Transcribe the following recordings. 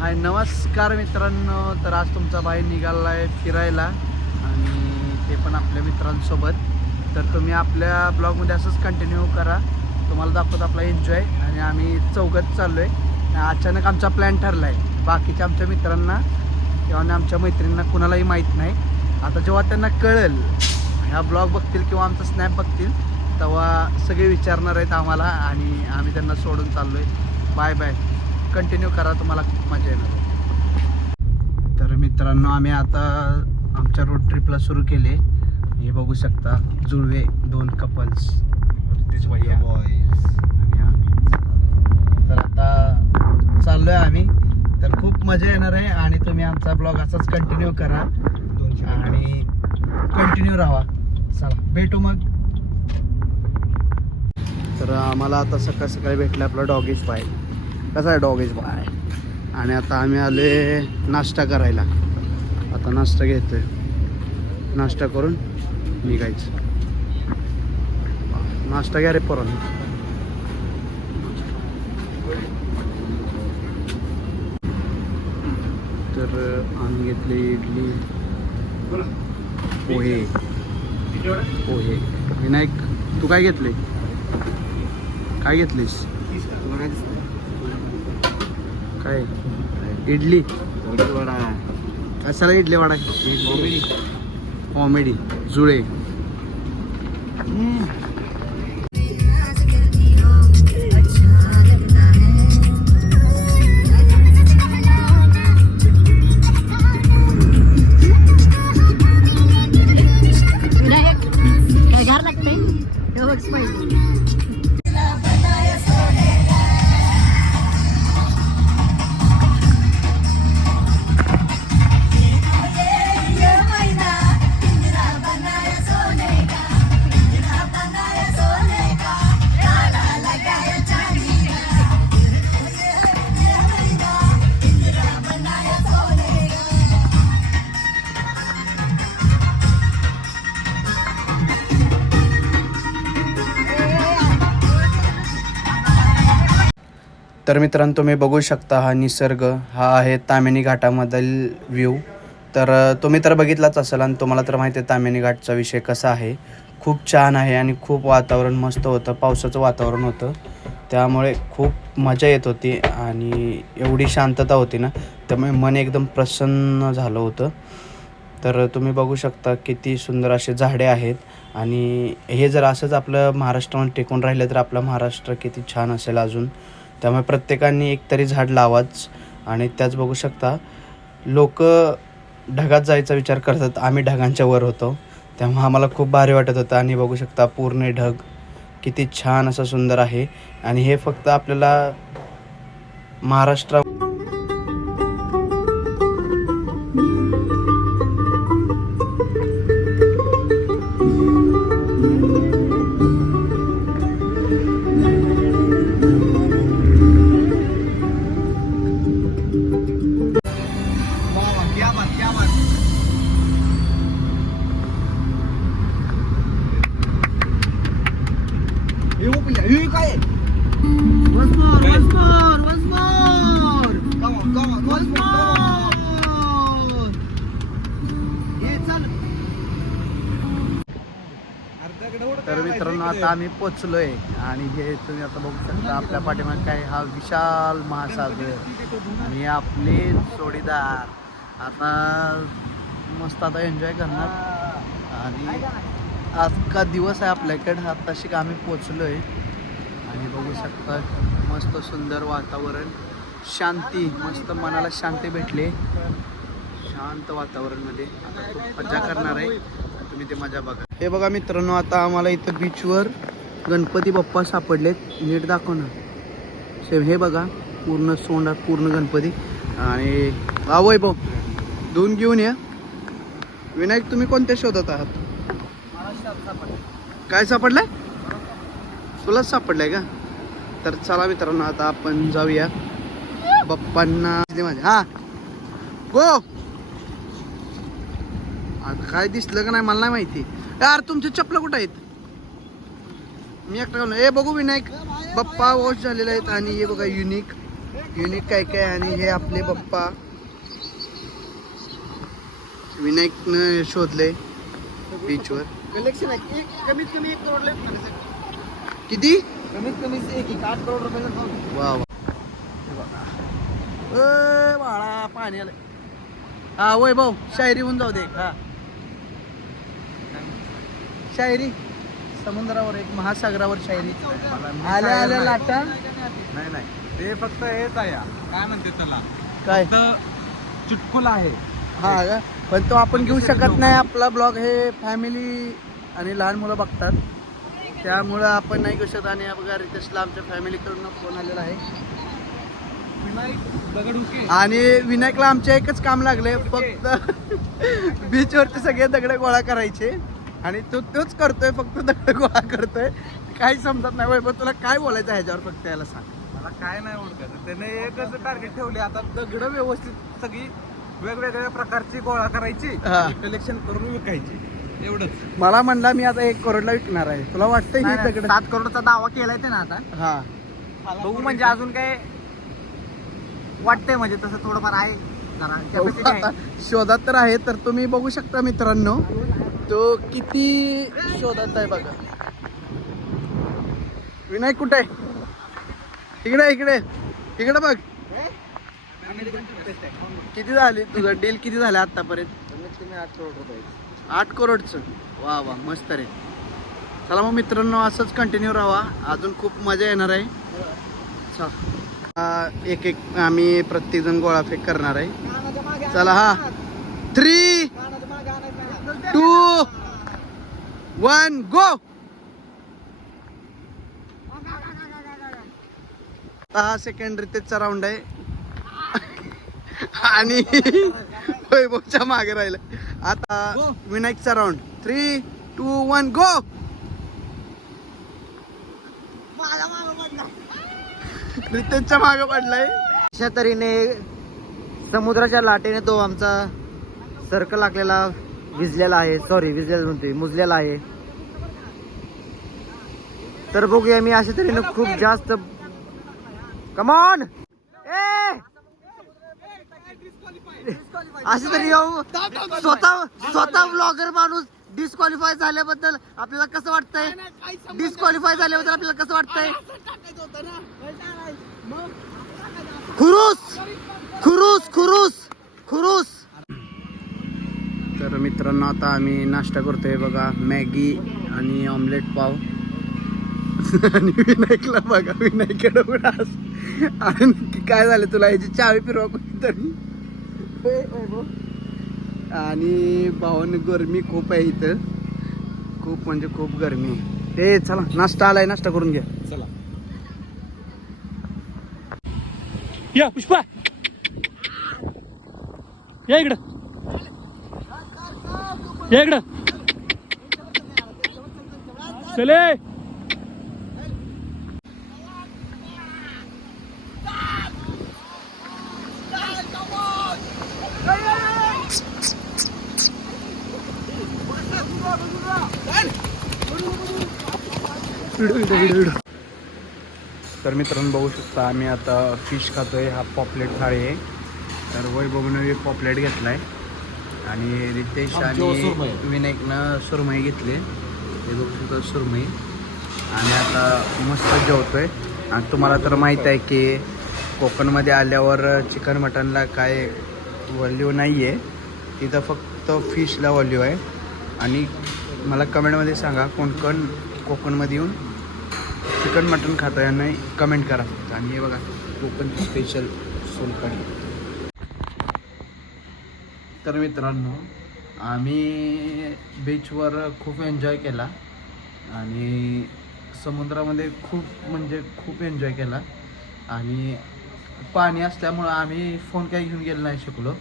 हाय नमस्कार मित्रांनो. तर आज तुमचा बाई निघाला आहे फिरायला आणि ते पण आपल्या मित्रांसोबत. तर तुम्ही आपल्या ब्लॉगमध्ये असंच कंटिन्यू करा. तुम्हाला दाखवत आपला एन्जॉय आणि आम्ही चौघत चाललो आहे अचानक आमचा प्लॅन ठरला आहे बाकीच्या आमच्या मित्रांना किंवा आमच्या मैत्रिणींना कुणालाही माहीत नाही. आता जेव्हा त्यांना कळेल ह्या ब्लॉग बघतील किंवा आमचा स्नॅप बघतील तेव्हा सगळे विचारणार आहेत आम्हाला आणि आम्ही त्यांना सोडून चाललो आहे बाय बाय कंटिन्यू करा तुम्हाला खूप मजा येणार. आहे. तर मित्रांनो आम्ही आता आमच्या रोड ट्रिपला सुरू केले. हे बघू शकता जुळवे दोन कपल्स तर आता चाललोय आम्ही. तर खूप मजा येणार आहे आणि तुम्ही आमचा ब्लॉग असाच कंटिन्यू करा. आणि कंटिन्यू राहा. चला भेटू मग. तर आम्हाला आता सकाळ सकाळी भेटलं आपला डॉगेज बाय कसा आहे डॉगेज बाय. आणि आता आम्ही आले नाश्ता करायला. आता नाश्ता घेतोय. नाश्ता करून निघायचं. नाश्ता घ्या रे परत तर आम्ही घेतले इडली. पोहे. पोहे. विनायक तू काय घेतले? काय घेतलीस? काय इडली. कशाला इडली वाडा? कॉमेडी. जुळे. तर मित्रांनो तुम्ही बघू शकता हा निसर्ग हा आहे तामिनी घाटामधील व्ह्यू तर तुम्ही तर बघितलाच असाल आणि तुम्हाला तर माहिती आहे तामिनी घाटचा विषय कसा आहे. खूप छान आहे आणि खूप वातावरण मस्त होतं पावसाचं वातावरण होतं. त्यामुळे खूप मजा येत होती आणि एवढी शांतता होती ना त्यामुळे मन एकदम प्रसन्न झालं होतं. तर तुम्ही बघू शकता किती सुंदर असे झाडे आहेत आणि हे जर असंच आपलं महाराष्ट्रामध्ये टिकून राहिलं तर आपलं महाराष्ट्र किती छान असेल अजून. त्यामुळे प्रत्येकाने एक तरी झाड लावाच आणि त्याच बघू शकता लोक ढगात जायचा विचार करतात. आम्ही ढगांच्या वर होतो. त्यामुळे आम्हाला खूप भारी वाटत होतं आणि बघू शकता पूर्ण ढग किती छान असं सुंदर आहे. आणि हे फक्त आपल्याला महाराष्ट्रा आता आम्ही पोचलोय आणि हे तुम्ही आता बघू शकता आपल्या पाठीमागे काय हा विशाल महासागर आणि आपले जोडीदार. आता मस्त आता एन्जॉय करणार. आणि आज का दिवस आहे आपल्याकडे आत्ताशी शिक आम्ही पोचलोय. आणि बघू शकता मस्त सुंदर वातावरण शांती मस्त मनाला शांती भेटली. शांत वातावरणमध्ये आता खूप मजा करणार आहे. तुम्ही ते मजा बघा. हे बघा मित्रांनो आता आम्हाला इथं बीचवर गणपती बाप्पा सापडलेत. नीट दाखव ना. सेम हे बघा पूर्ण सोंडा पूर्ण गणपती. आणि आवय भाऊ दोन घेऊन या. विनायक तुम्ही कोणत्या शोधत आहात? काय सापडलंय? तुलाच सापडलंय का? तर चला मित्रांनो आता आपण जाऊया. बाप्पांना माझ्या हा. गो आता काय दिसलं का नाही मला नाही माहिती. यार तुमचे चपला कुठं आहेत? मी एकटा ए बघू विनायक. बाप्पा वॉश झालेले आहेत आणि हे बघा युनिक युनिक काय काय आणि हे आपले पप्पा विनायकनं शोधले बीचवर कलेक्शन आहे. कमीत कमी एक करोड किती? कमीत कमी एक एक आठ करोड रुपयाचा वा वा. बाळा पाणी आलं हा वय भाऊ शायरी होऊन जाऊ दे. हा. शायरी? समुद्रावर एक महासागरावर शायरी. आल्या आल्या लाटा? नाही नाही. ते फक्त हेच आहे. काय म्हणते त्याला? काय? चुटकुल आहे. हा का? पण तो आपण घेऊ शकत नाही. आपला ब्लॉग हे फॅमिली आणि लहान मुलं बघतात. त्यामुळं आपण नाही घेऊ शकत आणि बघा रितेशला आमच्या फॅमिलीकडून फोन आलेला आहे. आणि विनायकला आमच्या एकच काम लागले फक्त बीचवरचे सगळे दगड गोळा करायचे. आणि तो तोच करतोय फक्त दगड गोळा करतोय. काही समजत नाही. पण तुला काय बोलायचं ह्याच्यावर फक्त याला सांग. मला काय नाही ओळखायचं. त्याने एकच टार्गेट ठेवले. आता दगड व्यवस्थित सगळी वेगवेगळ्या प्रकारची गोळा करायची हा. कलेक्शन करून विकायची. एवढंच. मला म्हणला मी आता एक करोडला विकणार आहे. तुला वाटतं ही दगड सात करोडचा दावा केलाय ते ना आता. हा. बघू म्हणजे अजून काय वाटतंय म्हणजे तसं थोडंफार आहे जरा. आहे. शोधात तर आहे तर तुम्ही बघू शकता मित्रांनो. तो किती शोधात आहे बघा. विनायक कुठे आहे? इकडे इकडे. इकडे बघ. किती झाली? तुझं डील किती झाला आतापर्यंत कमीत कमी आठ करोड रुपये आठ करोडचं. वा वा मस्त रे. चला मग मित्रांनो असंच कंटिन्यू राहा. अजून खूप मजा येणार आहे. चला. एक एक आम्ही प्रत्येक जण गोळाफेक करणार आहे. चला हा. थ्री टू वन गो दहा सेकंड रितेशचा राऊंड आहे. आणि वैभवच्या मागे राहिलं आता विनायकचा round three two one go रितेशच्या मागे पडलाय. अशा तऱ्हेने समुद्राच्या लाटेने तो आमचा सर्कल लागलेला विजलेला आहे. सॉरी विजलेला म्हणतोय. मुजलेला आहे. तर बघूया मी अशा तऱ्हेने खूप जास्त कमॉन अशा तरी स्वतः स्वतः ब्लॉगर माणूस डिस्क्वालिफाय झाल्याबद्दल आपल्याला कसं वाटतंय? डिस्क्वालिफाय झाल्याबद्दल आपल्याला कसं वाटतंय? खुरुस! खुरुस खुरुस! तर मित्रांनो आता आम्ही नाश्ता करतोय बघा मॅगी आणि ऑमलेट पाव. आणि विनायकला बघा विनायकडे उडास आणि काय झालं तुला? याची चावी फिरवा कोणीतरी. भाऊ. आणि भावानं गरमी खूप आहे इथं. खूप म्हणजे खूप गरमी आहे. ए चला नाश्ता आलाय नाश्ता करून घ्या. चला. या पुष्पा. या इकडं. या इकडं. चले. तर मित्रांनो बघू शकता आम्ही आता फिश खातोय. हा पॉपलेट थाळी आहे. तर वैभवनं एक पॉपलेट घेतलाय. आणि रितेश आणि विनायकनं सुरमई घेतली. हे बघू शकता सुरमई. आणि आता मस्त जेवतोय. आणि तुम्हाला तर माहीत आहे की कोकणमध्ये आल्यावर चिकन मटनला काय व्हॅल्यू नाही आहे तिथं फक्त फिशला व्हॅल्यू आहे. आणि मला कमेंटमध्ये सांगा कोण कोण कोकणमध्ये येऊन चिकन मटन खातो यांना कमेंट करा फक्त. आणि हे बघा कोकण स्पेशल सोलकढी. तर मित्रांनो आम्ही बीचवर खूप एन्जॉय केला आणि समुद्रामध्ये खूप म्हणजे खूप एन्जॉय केला. आणि पाणी असल्यामुळं आम्ही फोन काही घेऊन गेलो नाही शकलो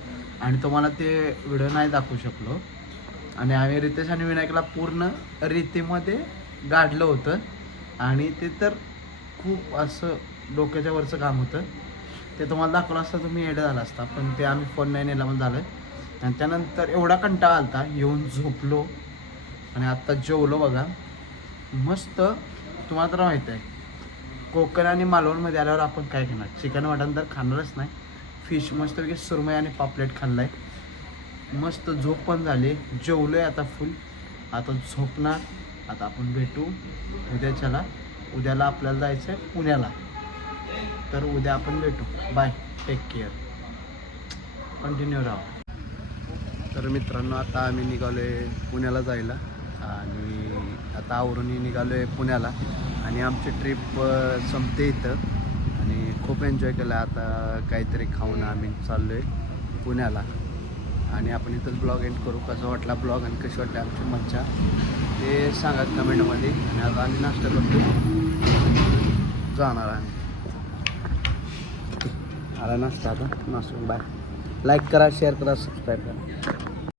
आणि तुम्हाला ते व्हिडिओ नाही दाखवू शकलो. आणि आम्ही रितेश आणि विनायकला पूर्ण रीतीमध्ये गाडलं होतं. आणि ते तर खूप असं डोक्याच्या वरचं काम होतं. ते तुम्हाला दाखवलं असतं तुम्ही एड झाला असता पण ते आम्ही फोन नाही नेला म्हणून झालं. आणि त्यानंतर एवढा कंटाळा आलता येऊन झोपलो आणि आत्ता जेवलो बघा. मस्त तुम्हाला तर माहीत आहे कोकण आणि मालवणमध्ये आल्यावर आपण काय खाणार? चिकन मटन तर खाणारच नाही. फिश मस्तपैकी सुरमई आणि पापलेट खाल्लाय. मस्त झोप पण झाली. जेवलोय आता फुल आता झोपणार. आता आपण भेटू. उद्याच्याला. उद्याला आपल्याला जायचं आहे पुण्याला. तर उद्या आपण भेटू. बाय टेक केअर कंटिन्यू राहा तर मित्रांनो आता आम्ही निघालो आहे पुण्याला जायला. आणि आता आवरूनही निघालो आहे पुण्याला. आणि आमची ट्रिप संपते इथं. आणि खूप एन्जॉय केला. आता काहीतरी खाऊन आम्ही चाललो आहे पुण्याला. आणि आपण इथंच ब्लॉग एंड करू. कसा वाटला ब्लॉग आणि कशी वाटली आमची मज्जा? ते सांगा कमेंटमध्ये आणि आता आम्ही नाश्ता करतो. जाणार आम्ही. आला नाश्ता आता. नाश्ता. बाय लाईक करा शेअर करा सबस्क्राईब करा.